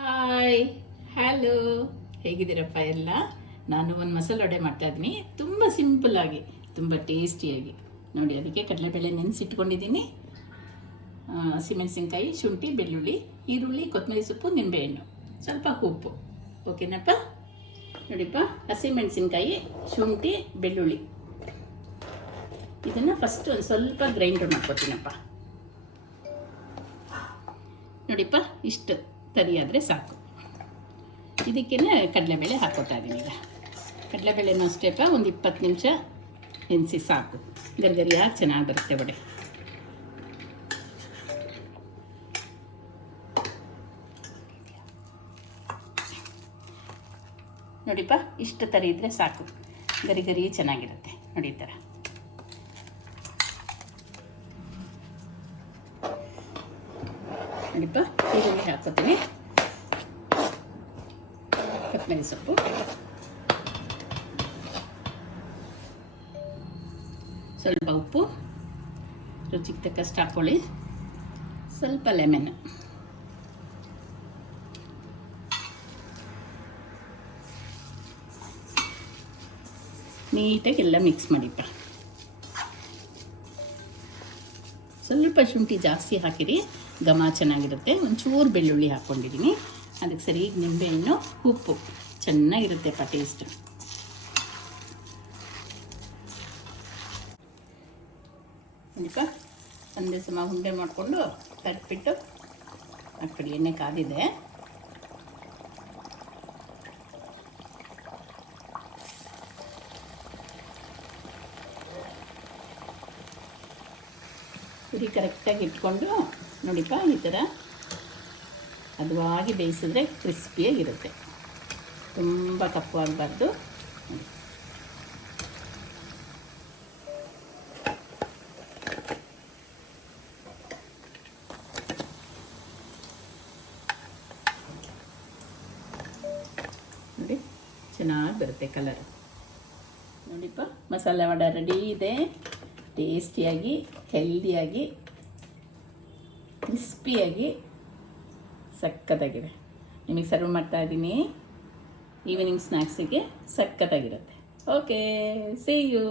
Hi, hello, ಹೇಗಿದ್ದೀರಪ್ಪ ಎಲ್ಲ? ನಾನು ಒಂದು ಮಸಾಲೆ ವಡೆ ಮಾಡ್ತಾಯಿದ್ದೀನಿ, ತುಂಬ ಸಿಂಪಲ್ಲಾಗಿ, ತುಂಬ ಟೇಸ್ಟಿಯಾಗಿ. ನೋಡಿ, ಅದಕ್ಕೆ ಕಡಲೆಬೇಳೆ ನೆನೆಸಿಟ್ಕೊಂಡಿದ್ದೀನಿ, ಹಸಿಮೆಣಸಿನ್ಕಾಯಿ, ಶುಂಠಿ, ಬೆಳ್ಳುಳ್ಳಿ, ಈರುಳ್ಳಿ, ಕೊತ್ತಂಬರಿ ಸೊಪ್ಪು, ನಿಂಬೆಹಣ್ಣು, ಸ್ವಲ್ಪ ಉಪ್ಪು. ಓಕೆನಪ್ಪ? ನೋಡಿಪ್ಪ, ಹಸಿಮೆಣಸಿನ್ಕಾಯಿ, ಶುಂಠಿ, ಬೆಳ್ಳುಳ್ಳಿ ಇದನ್ನು ಫಸ್ಟ್ ಒಂದು ಸ್ವಲ್ಪ ಗ್ರೈಂಡರ್ ಮಾಡ್ಕೊತೀನಪ್ಪ. ನೋಡಿಪ್ಪ, ಇಷ್ಟು ತರಿಯಾದರೆ ಸಾಕು. ಇದಕ್ಕೇ ಕಡಲೆಬೇಳೆ ಹಾಕ್ಕೋತಾ ಇದ್ದೀನಿ. ಈಗ ಕಡಲೆಬೇಳೆನೂ ಅಷ್ಟೇಪ್ಪ ಒಂದು 20 ನಿಮಿಷ ನೆನೆಸಿ ಸಾಕು. ಗರಿಗರಿಯಾಗಿ ಚೆನ್ನಾಗಿ ಬರುತ್ತೆ ವಡೆ. ನೋಡಿಪ್ಪ, ಇಷ್ಟು ತರಿ ಇದ್ದರೆ ಸಾಕು, ಗರಿ ಚೆನ್ನಾಗಿರುತ್ತೆ. ನೋಡಿ, ಈ ಥರ. ನೋಡಿಪ್ಪ, ಈರುಳ್ಳಿ ಹಾಕ್ಕೋತೀನಿ, ಕೊತ್ತಂಬರಿ ಸೊಪ್ಪು, ಸ್ವಲ್ಪ ಉಪ್ಪು, ರುಚಿಗೆ ತಕ್ಕಷ್ಟು ಹಾಕ್ಕೊಳ್ಳಿ, ಸ್ವಲ್ಪ ಲೆಮನ್, ನೀಟಾಗಿ ಎಲ್ಲ ಮಿಕ್ಸ್ ಮಾಡಿಪ್ಪ. ಸ್ವಲ್ಪ ಶುಂಠಿ ಜಾಸ್ತಿ ಹಾಕಿರಿ, ಘಮ ಚೆನ್ನಾಗಿರುತ್ತೆ. ಒಂಚೂರು ಬೆಳ್ಳುಳ್ಳಿ ಹಾಕ್ಕೊಂಡಿದ್ದೀನಿ, ಅದಕ್ಕೆ ಸರಿಯಾಗಿ ನಿಂಬೆಹಣ್ಣು, ಉಪ್ಪು, ಚೆನ್ನಾಗಿರುತ್ತೆಪ್ಪ ಟೇಸ್ಟ್. ನೋಡಿಪ್ಪ, ಒಂದೇ ಸಮ ಉಂಡೆ ಮಾಡಿಕೊಂಡು ತಟ್ಬಿಟ್ಟು ಆ ಕಡೆ ಎಣ್ಣೆ ಕಾದಿದೆ. ಉರಿ ಕರೆಕ್ಟಾಗಿ ಇಟ್ಕೊಂಡು ನೋಡಿಪ್ಪ, ಈ ಥರ ಹದವಾಗಿ ಬೇಯಿಸಿದ್ರೆ ಕ್ರಿಸ್ಪಿಯಾಗಿರುತ್ತೆ, ತುಂಬ ಕಪ್ಪು ಆಗಬಾರ್ದು. ನೋಡಿ, ಚೆನ್ನಾಗಿ ಬರುತ್ತೆ ಕಲರ್. ನೋಡಿಪ್ಪ, ಮಸಾಲೆ ವಡೆ ರೆಡಿ ಇದೆ. ಟೇಸ್ಟಿಯಾಗಿ, ಹೆಲ್ದಿಯಾಗಿ, ಕ್ರಿಸ್ಪಿಯಾಗಿ ಸಕ್ಕತ್ತಾಗಿದೆ. ನಿಮಗೆ ಸರ್ವ್ ಮಾಡ್ತಾಯಿದ್ದೀನಿ. ಈವ್ನಿಂಗ್ ಸ್ನ್ಯಾಕ್ಸಿಗೆ ಸಕ್ಕತ್ತಾಗಿರುತ್ತೆ. Okay, see you.